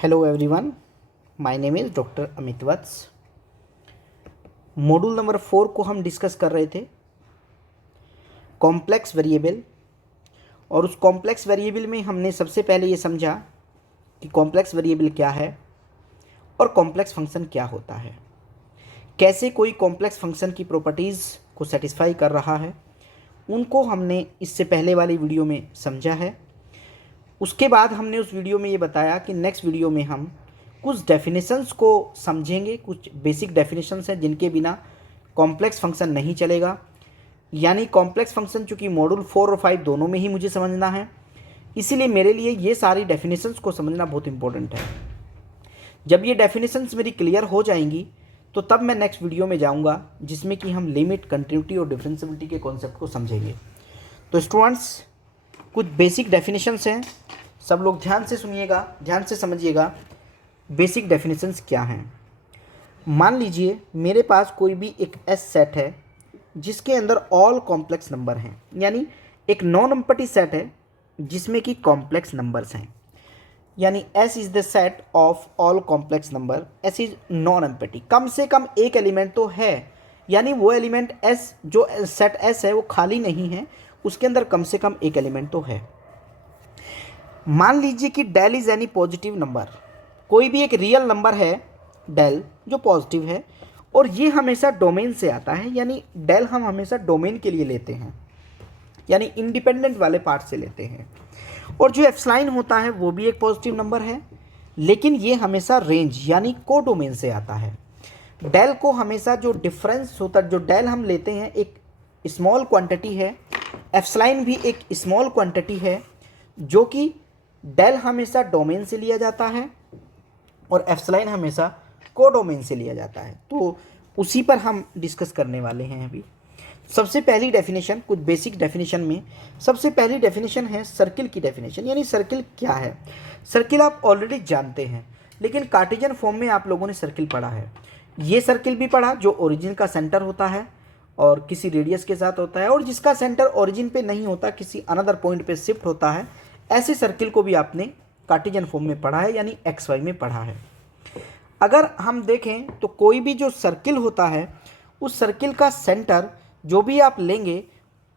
Hello everyone, my name is doctor Amit Vats. Module number 4 को हम discuss कर रहे थे कॉम्प्लेक्स वेरिएबल। और उस कॉम्प्लेक्स वेरिएबल में हमने सबसे पहले ये समझा कि कॉम्प्लेक्स वेरिएबल क्या है और कॉम्प्लेक्स फंक्शन क्या होता है, कैसे कोई कॉम्प्लेक्स फंक्शन की प्रॉपर्टीज़ को सेटिस्फाई कर रहा है, उनको हमने इससे पहले वाली वीडियो में समझा है। उसके बाद हमने उस वीडियो में ये बताया कि नेक्स्ट वीडियो में हम कुछ डेफिनेशंस को समझेंगे। कुछ बेसिक डेफिनेशंस हैं जिनके बिना कॉम्प्लेक्स फंक्शन नहीं चलेगा। यानी कॉम्प्लेक्स फंक्शन चूँकि मॉड्यूल 4 और 5 दोनों में ही मुझे समझना है, इसीलिए मेरे लिए ये सारी डेफिनेशंस को समझना बहुत इंपॉर्टेंट है। जब ये डेफिनेशंस मेरी क्लियर हो जाएंगी तो तब मैं नेक्स्ट वीडियो में जाऊँगा जिसमें कि हम लिमिट, कंटिन्यूटी और डिफरेंशिएबिलिटी के कॉन्सेप्ट को समझेंगे। तो स्टूडेंट्स, कुछ बेसिक डेफिनेशंस हैं, सब लोग ध्यान से सुनिएगा, ध्यान से समझिएगा बेसिक डेफिनेशंस क्या हैं। मान लीजिए मेरे पास कोई भी एक एस सेट है जिसके अंदर ऑल कॉम्प्लेक्स नंबर हैं, यानी एक नॉन एम्प्टी सेट है जिसमें कि कॉम्प्लेक्स नंबर्स हैं। यानी S is the set of all complex number, S is non empty. कम से कम एक एलिमेंट तो है, यानी वो एलिमेंट एस, जो सेट एस है वो खाली नहीं है, उसके अंदर कम से कम एक एलिमेंट तो है। मान लीजिए कि del is any positive number, कोई भी एक रियल नंबर है डेल जो पॉजिटिव है, और ये हमेशा डोमेन से आता है। यानी डेल हम हमेशा डोमेन के लिए लेते हैं, यानी इंडिपेंडेंट वाले पार्ट से लेते हैं। और जो एप्सिलॉन होता है वो भी एक पॉजिटिव नंबर है, लेकिन ये हमेशा रेंज यानी को डोमेन से आता है। डेल को हमेशा जो डिफरेंस होता है, जो डेल हम लेते हैं एक स्मॉल क्वांटिटी है, एप्सिलॉन भी एक स्मॉल क्वांटिटी है, जो कि डेल हमेशा डोमेन से लिया जाता है और एप्सिलॉन हमेशा कोडोमेन से लिया जाता है। तो उसी पर हम डिस्कस करने वाले हैं अभी। सबसे पहली डेफिनेशन, कुछ बेसिक डेफिनेशन में सबसे पहली डेफिनेशन है सर्किल की डेफिनेशन। यानी सर्किल क्या है? सर्किल आप ऑलरेडी जानते हैं, लेकिन कार्टेशियन फॉर्म में आप लोगों ने सर्किल पढ़ा है। ये सर्किल भी पढ़ा जो ओरिजिन का सेंटर होता है और किसी रेडियस के साथ होता है, और जिसका सेंटर ओरिजिन पे नहीं होता, किसी अनदर पॉइंट पे शिफ्ट होता है। ऐसे सर्किल को भी आपने कार्टेशियन फॉर्म में पढ़ा है, यानी एक्स वाई में पढ़ा है। अगर हम देखें तो कोई भी जो सर्किल होता है, उस सर्किल का सेंटर जो भी आप लेंगे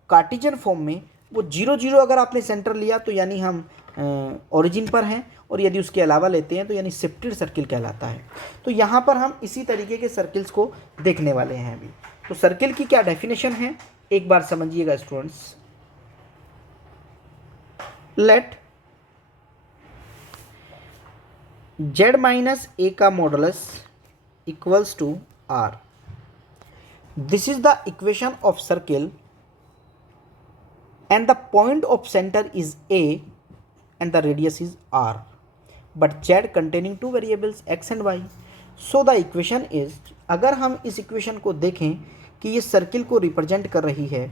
कार्टेशियन फॉर्म में, वो 0 0 अगर आपने सेंटर लिया तो यानी हम ओरिजिन पर हैं, और यदि उसके अलावा लेते हैं तो यानी शिफ्टेड सर्किल कहलाता है। तो यहाँ पर हम इसी तरीके के सर्किल्स को देखने वाले हैं अभी। तो सर्किल की क्या डेफिनेशन है एक बार समझिएगा students. Let z minus a का modulus equals to r. This is the equation of circle and the point of center is a and the radius is r, but z containing two variables x and y. So the equation is, अगर हम इस equation को देखें कि ये circle को represent कर रही है,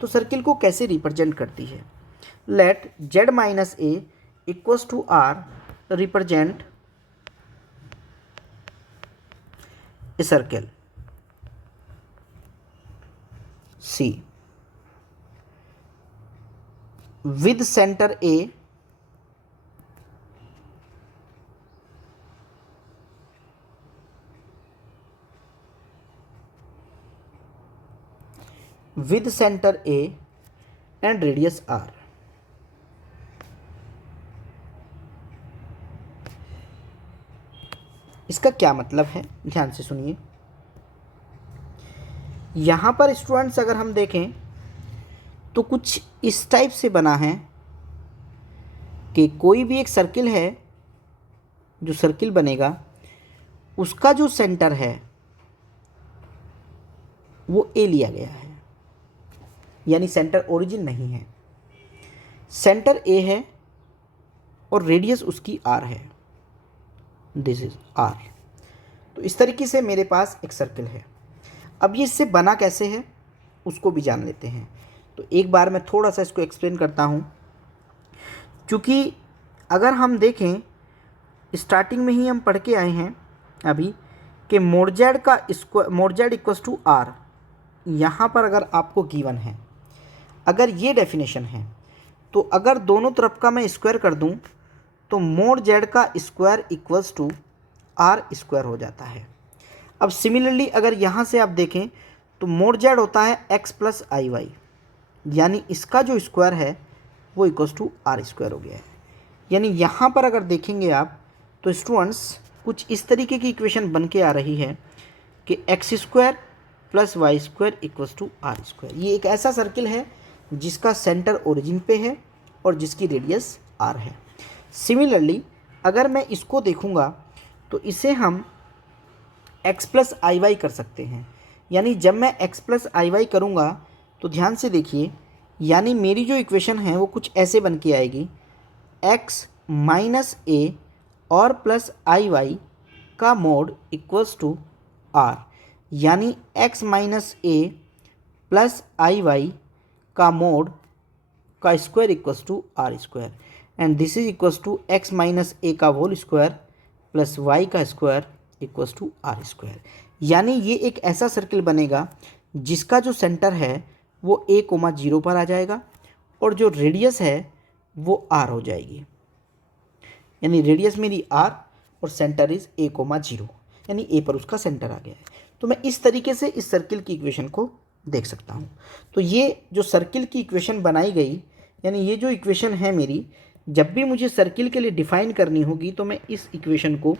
तो सर्किल को कैसे रिप्रेजेंट करती है? Let z minus a equals to r represent a circle C with center A with center A and radius R। इसका क्या मतलब है, ध्यान से सुनिए। यहाँ पर स्टूडेंट्स अगर हम देखें तो कुछ इस टाइप से बना है कि कोई भी एक सर्किल है, जो सर्किल बनेगा उसका जो सेंटर है वो ए लिया गया है, यानी सेंटर ओरिजिन नहीं है, सेंटर ए है और रेडियस उसकी आर है, दिस इज आर। तो इस तरीके से मेरे पास एक सर्किल है। अब ये इससे बना कैसे है उसको भी जान लेते हैं। तो एक बार मैं थोड़ा सा इसको एक्सप्लेन करता हूँ, क्योंकि अगर हम देखें स्टार्टिंग में ही हम पढ़ के आए हैं अभी कि मोड जेड का square, mod z equals to r, यहाँ पर अगर आपको गिवन है, अगर ये डेफिनेशन है, तो अगर दोनों तरफ का मैं स्क्वायर कर दूँ तो मोड जेड का square equals to r square हो जाता है। अब सिमिलरली अगर यहाँ से आप देखें तो मोड जेड होता है एक्स प्लस आई वाई, यानी इसका जो स्क्वायर है वो इक्वल्स टू आर स्क्वायर हो गया है। यानी यहाँ पर अगर देखेंगे आप तो स्टूडेंट्स कुछ इस तरीके की इक्वेशन बन के आ रही है कि x square plus y square equals to r square. ये एक ऐसा सर्किल है जिसका सेंटर ओरिजिन पे है और जिसकी रेडियस आर है। सिमिलरली अगर मैं इसको देखूँगा तो इसे हम x प्लस आई वाई कर सकते हैं। यानी जब मैं x प्लस आई वाई करूँगा तो ध्यान से देखिए, यानी मेरी जो इक्वेशन है वो कुछ ऐसे बन के आएगी, x माइनस ए और प्लस आई वाई का मोड इक्वल्स टू आर, यानी x minus a plus i y का मोड का square equals to r square, and this is equals to x minus a का होल स्क्वायर प्लस y का square equals to r square. यानी ये एक ऐसा circle बनेगा जिसका जो सेंटर है वो a कोमा 0 पर आ जाएगा और जो रेडियस है वो r हो जाएगी। यानी रेडियस मेरी r और सेंटर इज a कोमा 0, यानी a पर उसका सेंटर आ गया है। तो मैं इस तरीके से इस सर्किल की इक्वेशन को देख सकता हूँ। तो ये जो सर्किल की इक्वेशन बनाई गई, यानी ये जो इक्वेशन है मेरी, जब भी मुझे सर्किल के लिए डिफ़ाइन करनी होगी तो मैं इस इक्वेशन को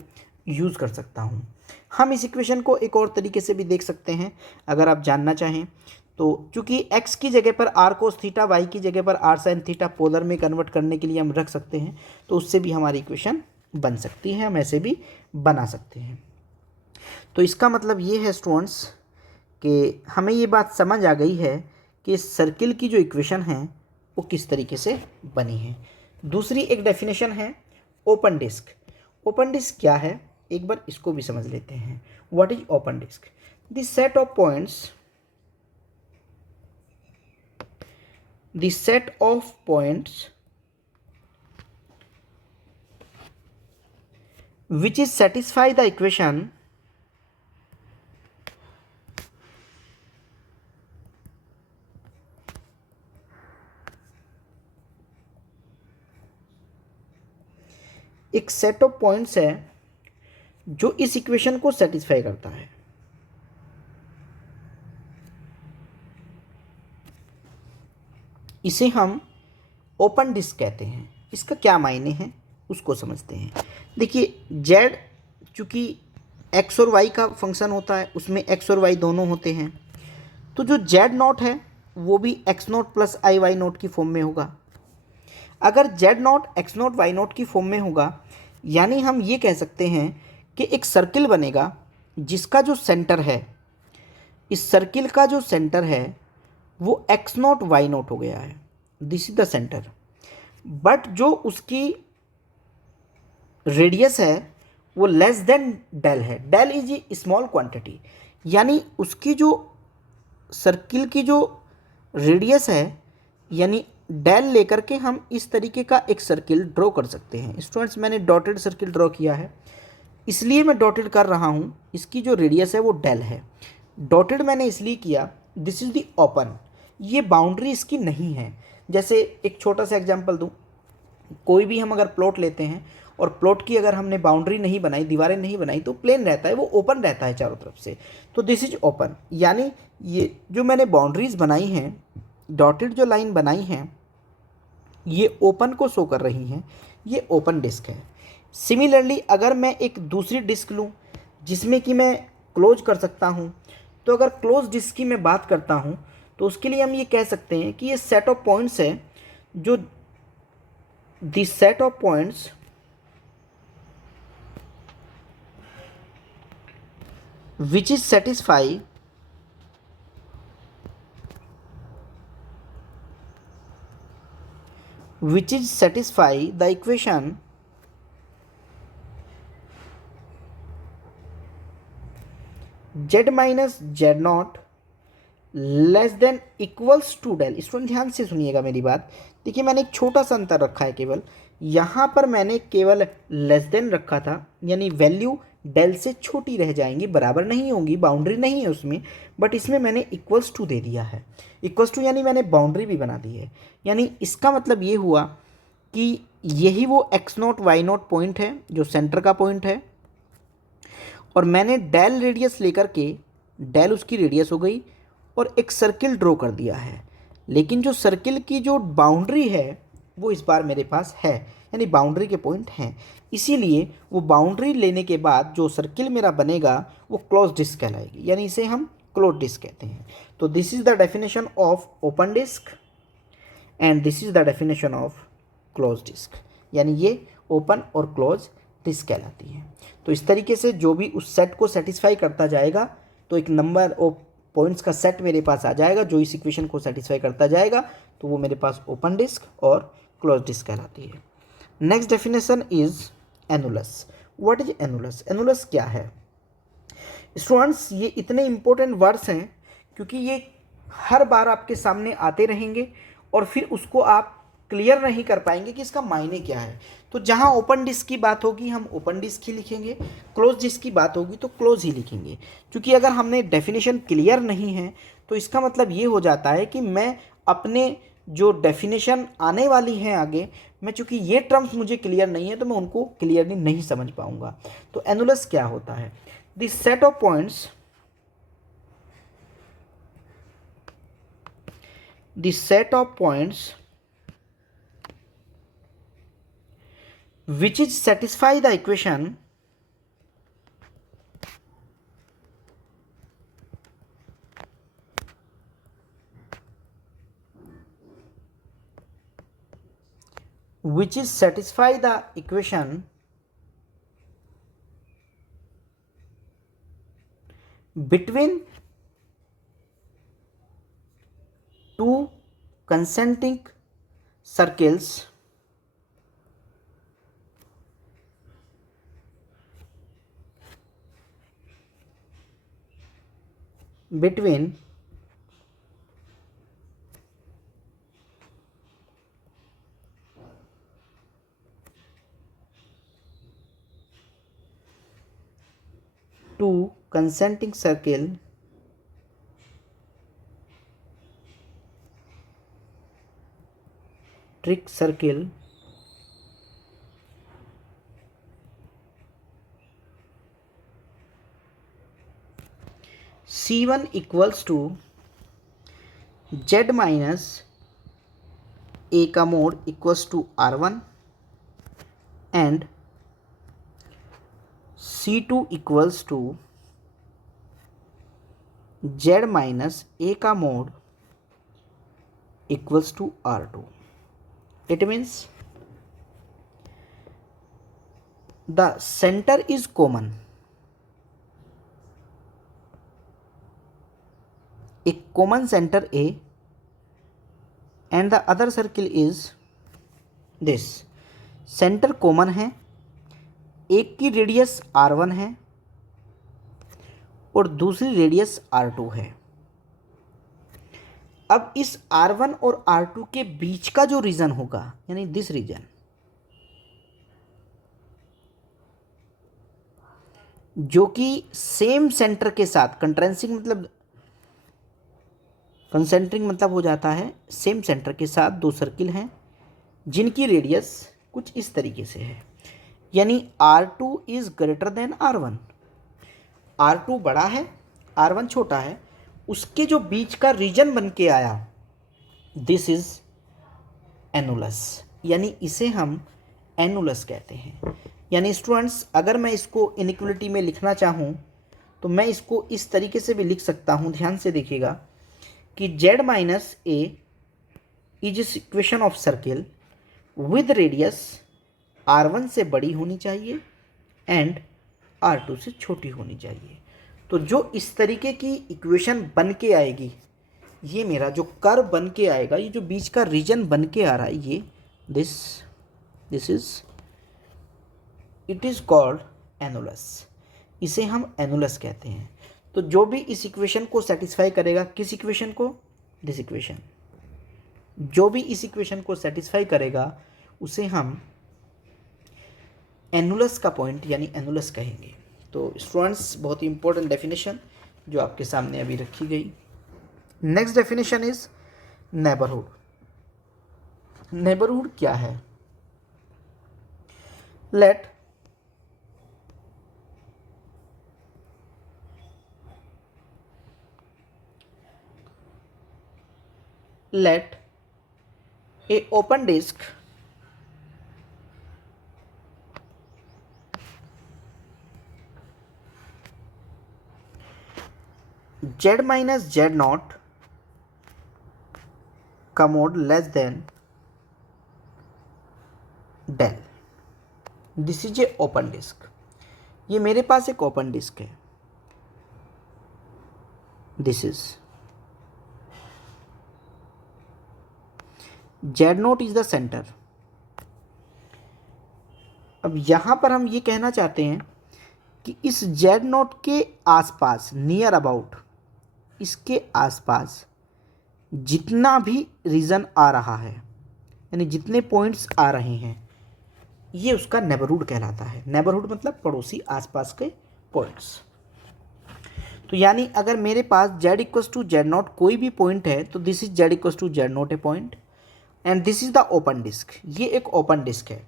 यूज़ कर सकता हूँ। हम इस इक्वेशन को एक और तरीके से भी देख सकते हैं अगर आप जानना चाहें तो, चूँकि x की जगह पर r कोस थीटा, y की जगह पर r साइन थीटा पोलर में कन्वर्ट करने के लिए हम रख सकते हैं, तो उससे भी हमारी इक्वेशन बन सकती है, हम ऐसे भी बना सकते हैं। तो इसका मतलब ये है स्टूडेंट्स कि हमें ये बात समझ आ गई है कि इस सर्किल की जो इक्वेशन है वो किस तरीके से बनी है। दूसरी एक डेफिनेशन है ओपन डिस्क। ओपन डिस्क क्या है, एक बार इसको भी समझ लेते हैं। What is open disk? This set of points, the set of points which is satisfy the equation एक सेट ऑफ पॉइंट्स है जो इस इक्वेशन को सेटिस्फाई करता है। इसे हम ओपन डिस्क कहते हैं। इसका क्या मायने हैं उसको समझते हैं। देखिए z चूँकि x और y का फंक्शन होता है, उसमें x और y दोनों होते हैं, तो जो z नॉट है वो भी x naught plus i y naught की फॉर्म में होगा। अगर z naught x naught y naught की फॉर्म में होगा, यानी हम ये कह सकते हैं कि एक सर्किल बनेगा जिसका जो सेंटर है, इस सर्किल का जो सेंटर है वो x नॉट y नॉट हो गया है, this is the centre. But जो उसकी रेडियस है वो लेस देन डेल है। Del is a small quantity, यानी उसकी जो सर्किल की जो रेडियस है, यानी डेल लेकर के हम इस तरीके का एक सर्किल ड्रॉ कर सकते हैं। स्टूडेंट्स मैंने डॉटेड सर्किल ड्रॉ किया है, इसलिए मैं डॉटेड कर रहा हूँ। इसकी जो रेडियस है वो डेल है। डॉटेड मैंने इसलिए किया, दिस इज द ओपन, ये बाउंड्री इसकी नहीं है। जैसे एक छोटा सा एग्जांपल दूं, कोई भी हम अगर प्लॉट लेते हैं और प्लॉट की अगर हमने बाउंड्री नहीं बनाई, दीवारें नहीं बनाई, तो प्लेन रहता है, वो ओपन रहता है चारों तरफ से, तो दिस इज ओपन। यानी ये जो मैंने बाउंड्रीज बनाई हैं, डॉटेड जो लाइन बनाई हैं, ये ओपन को शो कर रही हैं, ये ओपन डिस्क है। सिमिलरली अगर मैं एक दूसरी डिस्क लूँ जिसमें कि मैं क्लोज कर सकता हूँ, तो अगर क्लोज डिस्क की मैं बात करता हूँ तो उसके लिए हम ये कह सकते हैं कि ये सेट ऑफ पॉइंट्स है, जो this set of points which is satisfy the equation z minus z naught less than equals to del. Student ध्यान से सुनिएगा मेरी बात। देखिए मैंने एक छोटा सा अंतर रखा है, केवल यहाँ पर मैंने केवल लेस देन रखा था, यानी वैल्यू डेल से छोटी रह जाएंगी, बराबर नहीं होंगी, बाउंड्री नहीं है उसमें, बट इसमें मैंने इक्वल्स टू दे दिया है। इक्वल्स टू यानी मैंने बाउंड्री भी बना दी है। यानी इसका मतलब ये हुआ कि यही वो x naught y naught point है जो सेंटर का पॉइंट है, और मैंने डेल रेडियस लेकर के, डेल उसकी रेडियस हो गई, और एक सर्किल ड्रॉ कर दिया है। लेकिन जो सर्किल की जो बाउंड्री है वो इस बार मेरे पास है, यानी बाउंड्री के पॉइंट हैं, इसीलिए वो बाउंड्री लेने के बाद जो सर्किल मेरा बनेगा वो क्लोज डिस्क कहलाएगी, यानी इसे हम क्लोज डिस्क कहते हैं। तो this is the definition of open disk and this is the definition of close disk, यानी ये ओपन और क्लोज डिस्क कहलाती है। तो इस तरीके से जो भी उस सेट को सेटिस्फाई करता जाएगा तो एक नंबर ऑफ पॉइंट्स का सेट मेरे पास आ जाएगा जो इस इक्वेशन को सेटिस्फाई करता जाएगा, तो वो मेरे पास ओपन डिस्क और क्लोज डिस्क कहलाती है। Next definition is annulus. What is annulus? Annulus क्या है स्टूडेंट्स? ये इतने इंपॉर्टेंट वर्ड्स हैं क्योंकि ये हर बार आपके सामने आते रहेंगे और फिर उसको आप क्लियर नहीं कर पाएंगे कि इसका मायने क्या है। तो जहाँ ओपन डिस्क की बात होगी हम ओपन डिस्क ही लिखेंगे, क्लोज डिस्क की बात होगी तो क्लोज ही लिखेंगे, क्योंकि अगर हमने डेफिनेशन क्लियर नहीं है तो इसका मतलब ये हो जाता है कि मैं अपने जो डेफिनेशन आने वाली हैं आगे, मैं चूँकि ये टर्म्स मुझे क्लियर नहीं है तो मैं उनको क्लियरली नहीं समझ पाऊँगा। तो एनुलस क्या होता है? This set of points, this set of points which is satisfy the equation which is satisfy the equation between two concentric circles between two concentric circle C1 equals to Z minus A का mode equals to R1 and C2 equals to Z minus A का mode equals to R2. It means the center is common. एक common centre A and the other circle is this. Centre common है, एक की radius R1 है और दूसरी radius R2 है। अब इस R1 और R2 के बीच का जो रीजन होगा, यानी दिस रीजन, जो कि सेम सेंटर के साथ कंसेंट्रिक मतलब हो जाता है सेम सेंटर के साथ दो सर्किल हैं जिनकी रेडियस कुछ इस तरीके से है, यानी R2 is greater than R1। R2 बड़ा है, R1 छोटा है, उसके जो बीच का रीजन बन के आया, दिस इज एनुलस, यानी इसे हम एनुलस कहते हैं। यानी स्टूडेंट्स, अगर मैं इसको इनइक्वलिटी में लिखना चाहूँ तो मैं इसको इस तरीके से भी लिख सकता हूँ, ध्यान से देखिएगा कि Z minus A is equation of circle with radius R1 से बड़ी होनी चाहिए एंड R2 से छोटी होनी चाहिए। तो जो इस तरीके की इक्वेशन बन के आएगी, ये मेरा जो कर्व बन के आएगा, ये जो बीच का रीजन बन के आ रहा है, ये this is it is called annulus. इसे हम एनुलस कहते हैं। तो जो भी इस इक्वेशन को सेटिस्फाई करेगा, किस इक्वेशन को? This equation. जो भी इस इक्वेशन को सेटिस्फाई करेगा उसे हम एनुलस का पॉइंट यानी एनुलस कहेंगे। तो स्टूडेंट्स, बहुत ही इंपॉर्टेंट डेफिनेशन जो आपके सामने अभी रखी गई। Next definition is neighbourhood. Neighbourhood क्या है? let a open disk z minus z naught commode less than del. This is a open disk. ये मेरे पास एक ओपन डिस्क है. This is z naught is the centre. अब यहां पर हम ये कहना चाहते हैं कि इस जेड नोट के आसपास, नियर अबाउट, इसके आसपास जितना भी रीजन आ रहा है, यानी जितने पॉइंट्स आ रहे हैं, ये उसका नेबरहुड कहलाता है. नेबरहुड मतलब पड़ोसी, आसपास के पॉइंट्स. तो यानी अगर मेरे पास z equals to z naught कोई भी पॉइंट है, तो this is z equals to z naught a point and this is the open disk. ये एक ओपन डिस्क है.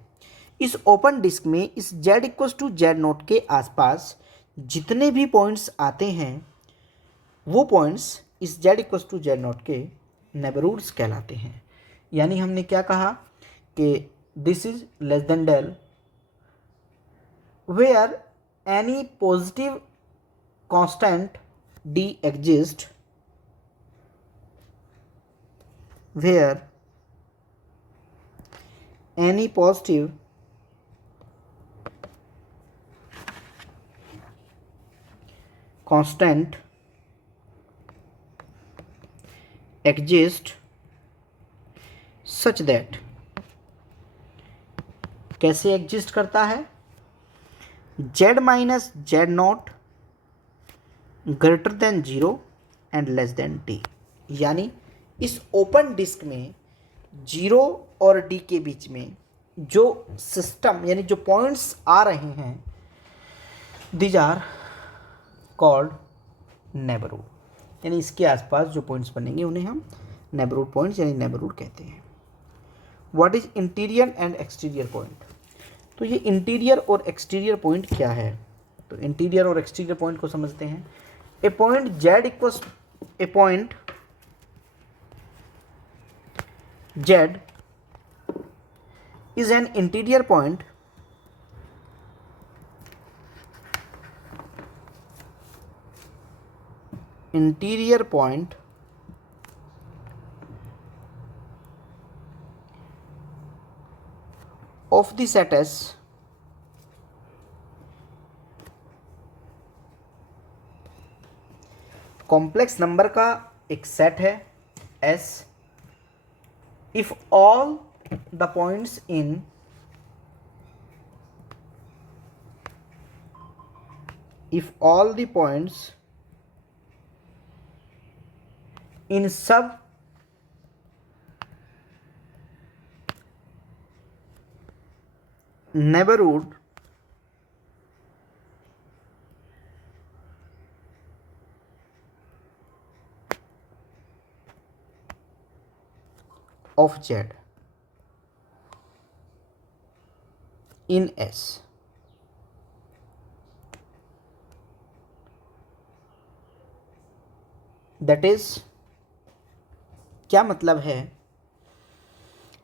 इस ओपन डिस्क में इस z equals to z naught के आसपास जितने भी पॉइंट्स आते हैं, वो पॉइंट्स इस z equals to z naught के नेबरहुड्स कहलाते हैं. यानी हमने क्या कहा कि this is less than del where any positive constant d exists, where any positive constant exists such that, कैसे एग्जिस्ट करता है, z minus z not greater than 0 and less than d. यानी इस ओपन डिस्क में 0 और d के बीच में जो सिस्टम, यानी जो पॉइंट्स आ रहे हैं, दीज आर कॉल्ड नेबरहुड. यानी इसके आसपास जो पॉइंट्स बनेंगे उन्हें हम नेबरहुड पॉइंट्स यानी नेबरहुड कहते हैं. What is interior and exterior point. तो ये इंटीरियर और एक्सटीरियर पॉइंट क्या है, तो इंटीरियर और एक्सटीरियर पॉइंट को समझते हैं. A point z equals, a point z is an interior point of the set S complex number का एक सेट है S, if all the points in sub neighborhood of Z in S, that is, क्या मतलब है,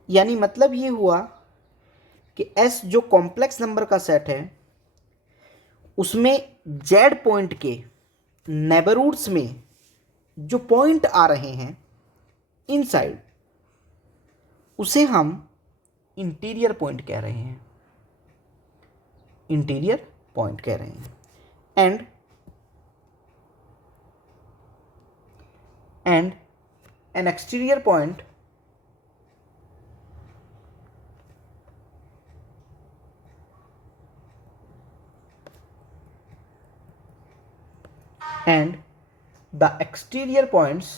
यानी मतलब ये हुआ कि S जो कॉम्प्लेक्स नंबर का सेट है, उसमें Z पॉइंट के नेबरहुड्स में जो पॉइंट आ रहे हैं इनसाइड, उसे हम इंटीरियर पॉइंट कह रहे हैं. इंटीरियर पॉइंट कह रहे हैं. And N exterior point and the exterior points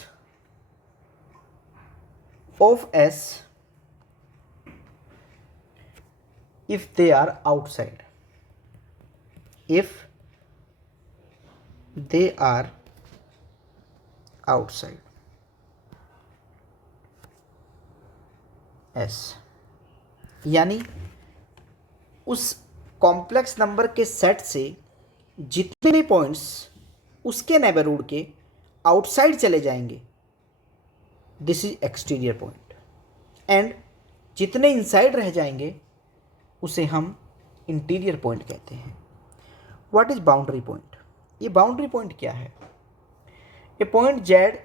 of S if they are outside, if they are outside S. यानी उस कॉम्प्लेक्स नंबर के सेट से जितने पॉइंट्स उसके नेबरहुड के आउटसाइड चले जाएंगे, this is exterior point, and जितने इनसाइड रह जाएंगे उसे हम इंटीरियर पॉइंट कहते हैं। What is boundary point? ये बाउंड्री पॉइंट क्या है? A point z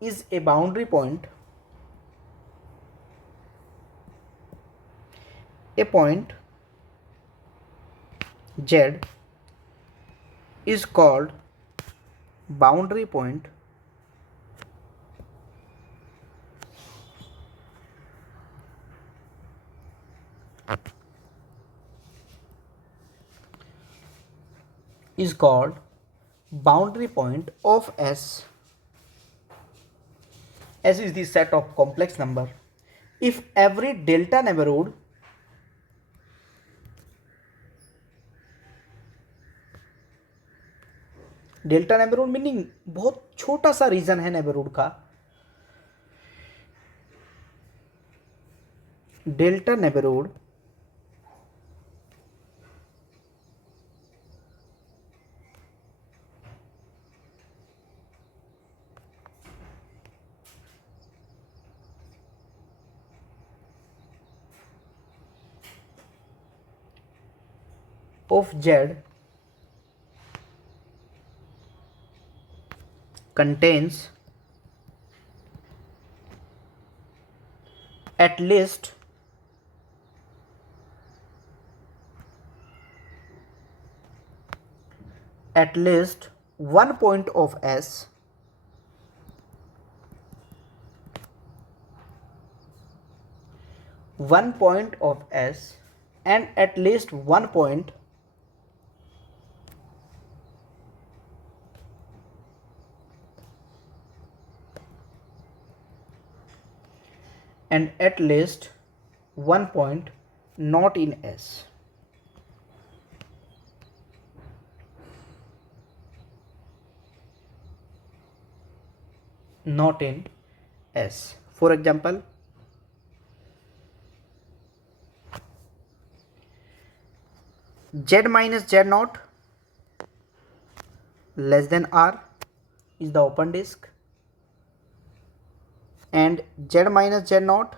is a boundary point. A point z is called boundary point of S. S is the set of complex number if every delta neighborhood meaning बहुत छोटा सा reason है neighbourhood का। Delta neighbourhood of Z contains at least one point of S and at least one point not in S. Not in S. For example, Z minus Z naught less than R is the open disk, and Z minus Z naught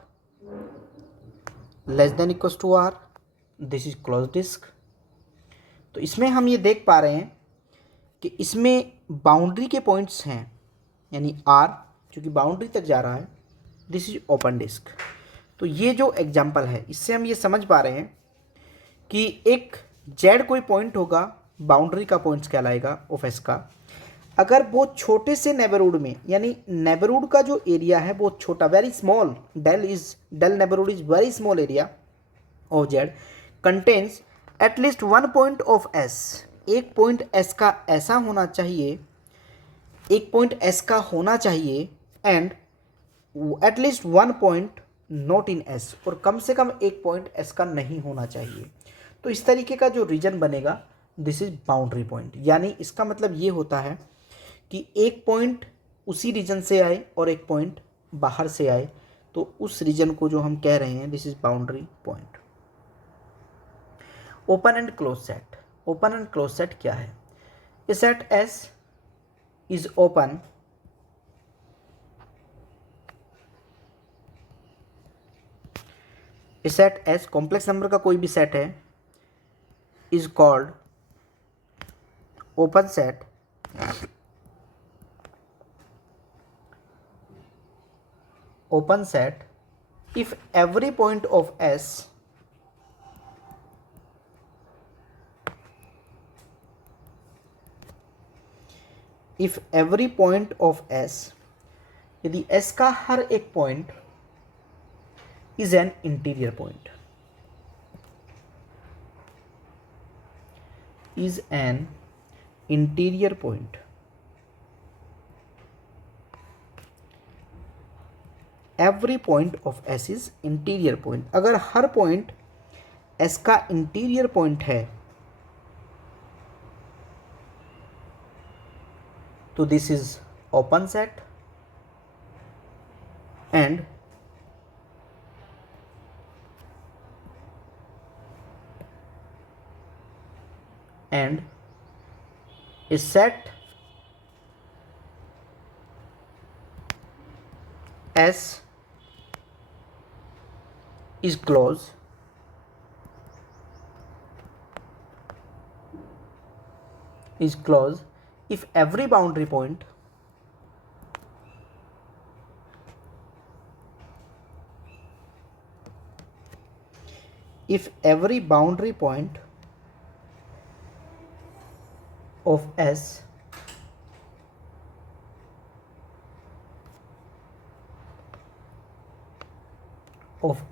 less than equals to R, this is closed disk. तो इसमें हम ये देख पा रहे हैं कि इसमें बाउंड्री के पॉइंट्स हैं, यानी R जो कि बाउंड्री तक जा रहा है, दिस इज ओपन डिस्क। तो ये जो एग्जाम्पल है इससे हम ये समझ पा रहे हैं कि एक Z कोई पॉइंट होगा, बाउंड्री का पॉइंट्स कहलाएगा ऑफ S का, अगर बहुत छोटे से नेबरहुड में, यानी नेबरहुड का जो एरिया है बहुत छोटा, very small, del neighbourhood is very small area of Z contains at least one point of S। एक पॉइंट S का ऐसा होना चाहिए, एक पॉइंट S का होना चाहिए, and eight least one point not in S, और कम से कम एक पॉइंट S का नहीं होना चाहिए। तो इस तरीके का जो रीजन बनेगा, दिस इज बाउंड्री पॉइंट। यानी इसका मतलब ये होता है कि एक पॉइंट उसी रीजन से आए और एक पॉइंट बाहर से आए, तो उस रीजन को जो हम कह रहे हैं, this is boundary point. Open and close set. Open and close set क्या है? A set S is open a set S complex number का कोई भी सेट है, is called open set if every point of S यदि S का हर एक point is an interior point, every point of S is interior point. अगर हर point S का interior point है तो this is open set, and and a set S is closed if every boundary point of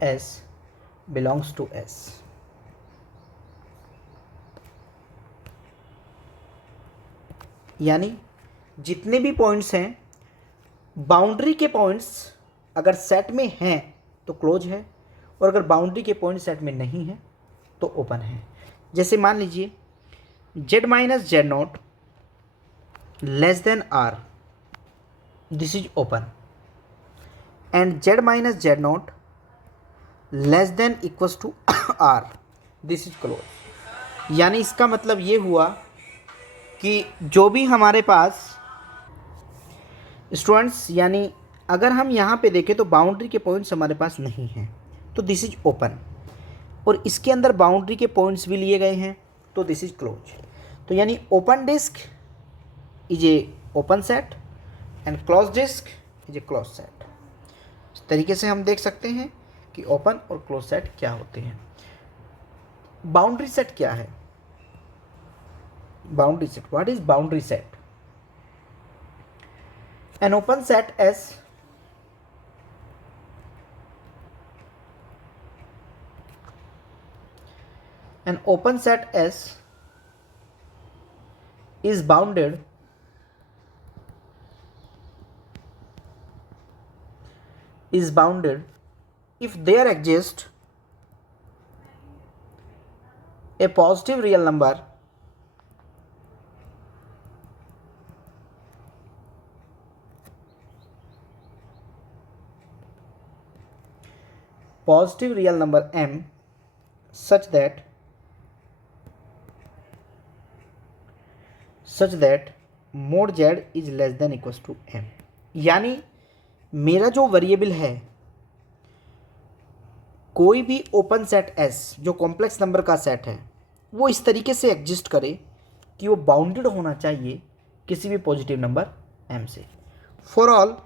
S belongs to S. यानी जितने भी points हैं, boundary के points अगर सेट में हैं तो क्लोज है, और अगर बाउंड्री के पॉइंट सेट में नहीं है तो ओपन है। जैसे मान लीजिए z minus z naught less than r, this is open, and z minus z naught less than equals to r, this is close. यानी इसका मतलब ये हुआ कि जो भी हमारे पास स्टूडेंट्स, यानी अगर हम यहाँ पे देखें तो बाउंड्री के पॉइंट्स हमारे पास नहीं हैं तो दिस इज ओपन, और इसके अंदर बाउंड्री के पॉइंट्स भी लिए गए हैं तो दिस इज क्लोज। तो यानी open disk is a open set and close disk is a close set. इस तरीके से हम देख सकते हैं कि ओपन और क्लोज सेट क्या होते हैं। बाउंड्री सेट क्या है? Boundary set, what is boundary set? An open set S is bounded if there exists a positive real number m such that mod z is less than equals to m। यानी मेरा जो variable है, कोई भी open set S जो complex number का set है, वो इस तरीके से एग्जिस्ट करे कि वो बाउंडेड होना चाहिए किसी भी पॉजिटिव नंबर m से, for all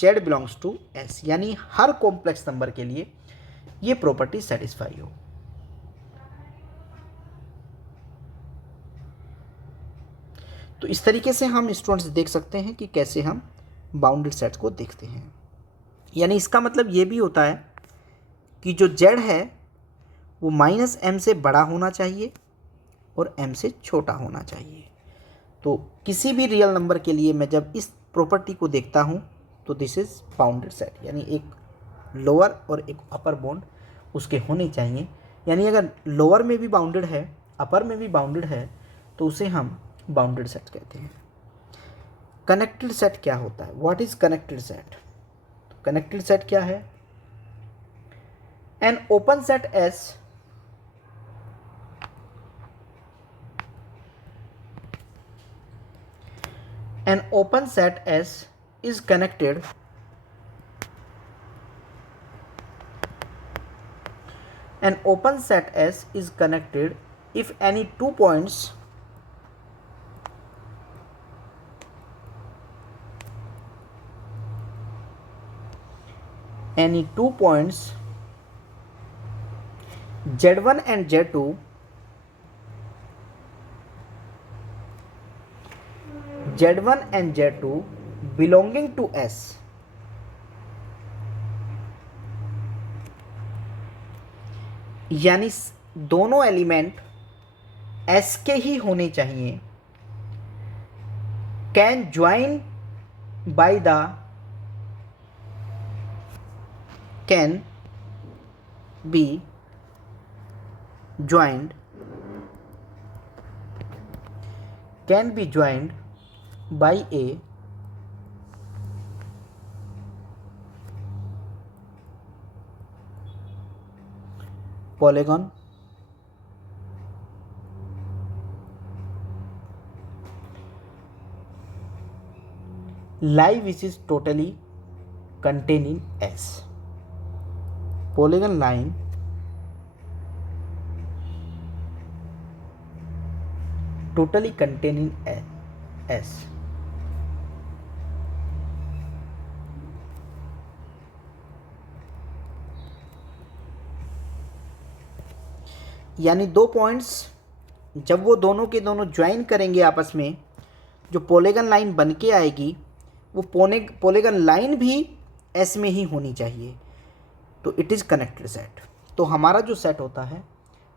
z belongs to S, यानी हर कॉम्प्लेक्स नंबर के लिए ये प्रॉपर्टी सेटिस्फाई हो। तो इस तरीके से हम स्टूडेंट्स देख सकते हैं कि कैसे हम बाउंडेड सेट्स को देखते हैं। यानी इसका मतलब ये भी होता है कि जो z है वो माइनस m से बड़ा होना चाहिए और m से छोटा होना चाहिए। तो किसी भी रियल नंबर के लिए मैं जब इस प्रॉपर्टी को देखता हूँ तो दिस इज़ बाउंडेड सेट, यानी एक लोअर और एक अपर बाउंड उसके होने चाहिए। यानी अगर लोअर में भी बाउंडेड है, अपर में भी बाउंडेड है, तो उसे हम बाउंडेड सेट कहते हैं। कनेक्टेड सेट क्या होता है? What is connected set? Connected set क्या है? An open set S is connected if any 2 points Z1 and Z2 belonging to S, यानी दोनों एलिमेंट S के ही होने चाहिए, can join by the can be joined by a polygon lie which is totally contained in S. Polygon line totally contained in S. यानी दो points जब वो दोनों के दोनों ज्वाइन करेंगे आपस में, जो पॉलीगन लाइन बन के आएगी वो पॉलीगन लाइन भी एस में ही होनी चाहिए, तो इट इज़ कनेक्टेड सेट। तो हमारा जो सेट होता है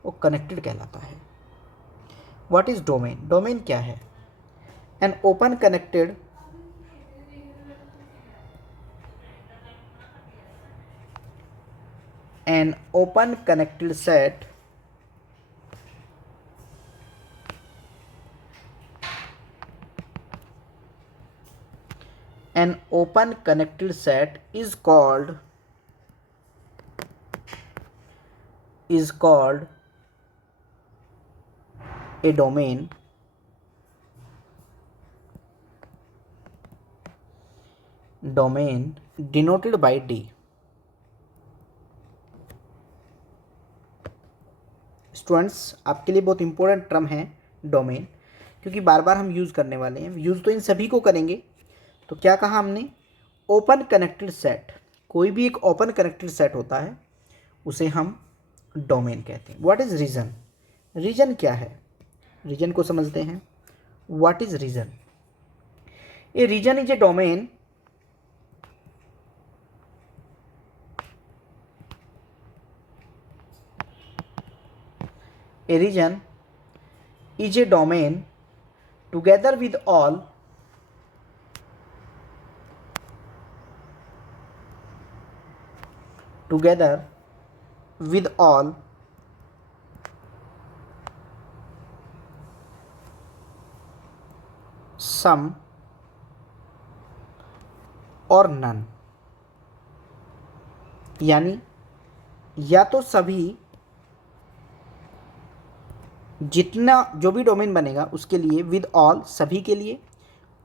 वो कनेक्टेड कहलाता है। What is domain? डोमेन क्या है? An open connected set an open connected set is called a domain. Domain denoted by D. Students, आपके लिए बहुत इंपॉर्टेंट टर्म है डोमेन, क्योंकि बार बार हम यूज़ करने वाले हैं। यूज़ तो इन सभी को करेंगे। तो क्या कहा हमने? Open connected set. कोई भी एक ओपन कनेक्टेड सेट होता है उसे हम डोमेन कहते हैं। What is reason? रीजन क्या है? रीजन को समझते हैं। What is region? A region is a domain A region is a domain together with all some और none। यानी या तो सभी, जितना जो भी डोमेन बनेगा उसके लिए, विद ऑल सभी के लिए,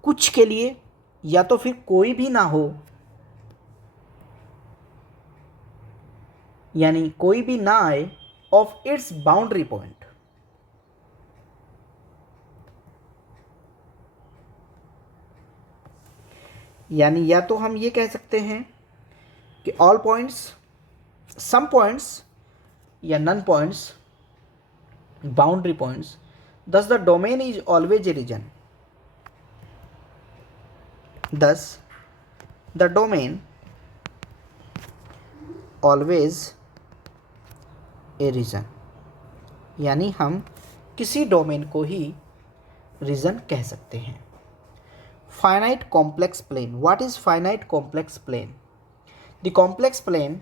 कुछ के लिए, या तो फिर कोई भी ना हो, यानी कोई भी ना आए, ऑफ इट्स बाउंड्री पॉइंट। यानी या तो हम ये कह सकते हैं कि ऑल पॉइंट्स, सम पॉइंट्स या none points, boundary points. thus the domain is always a region। thus the domain always a region। यानी हम किसी डोमेन को ही रीजन कह सकते हैं। Finite complex plane. What is finite complex plane? The complex plane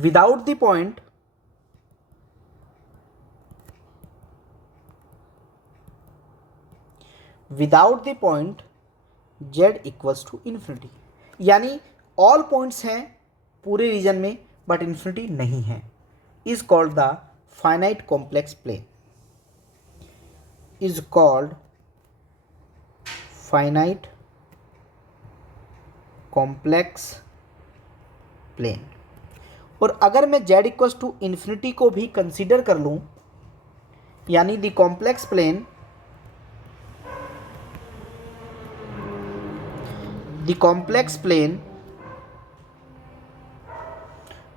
without the point z equals to infinity। यानी all points हैं पूरे रीजन में बट इन्फिनिटी नहीं है, is called the finite complex plane. Is called finite complex plane. और अगर मैं z equals to infinity को भी कंसीडर कर लूं, यानी the complex plane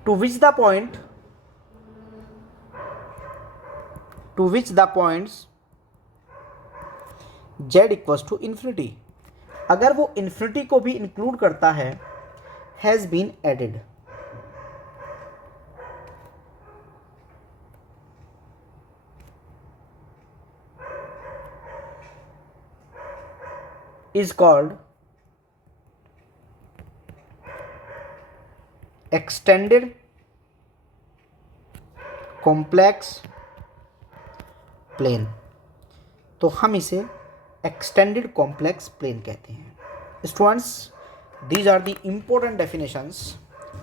to which the points z equals to infinity, अगर वो इन्फिनिटी को भी इंक्लूड करता है, has been added. is called extended complex plane। तो हम इसे एक्सटेंडेड कॉम्प्लेक्स प्लेन कहते हैं। Students, these are the important definitions,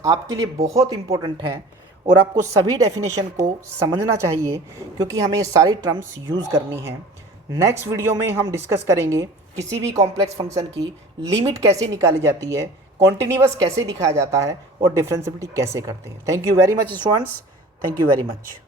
आपके लिए बहुत इंपॉर्टेंट हैं और आपको सभी डेफिनेशन को समझना चाहिए क्योंकि हमें ये सारी टर्म्स यूज़ करनी हैं। नेक्स्ट वीडियो में हम डिस्कस करेंगे किसी भी कॉम्प्लेक्स फंक्शन की लिमिट कैसे निकाली जाती है, कॉन्टिन्यूअस कैसे दिखाया जाता है और डिफरेंशिएबिलिटी कैसे करते हैं। Thank you very much students, thank you very much.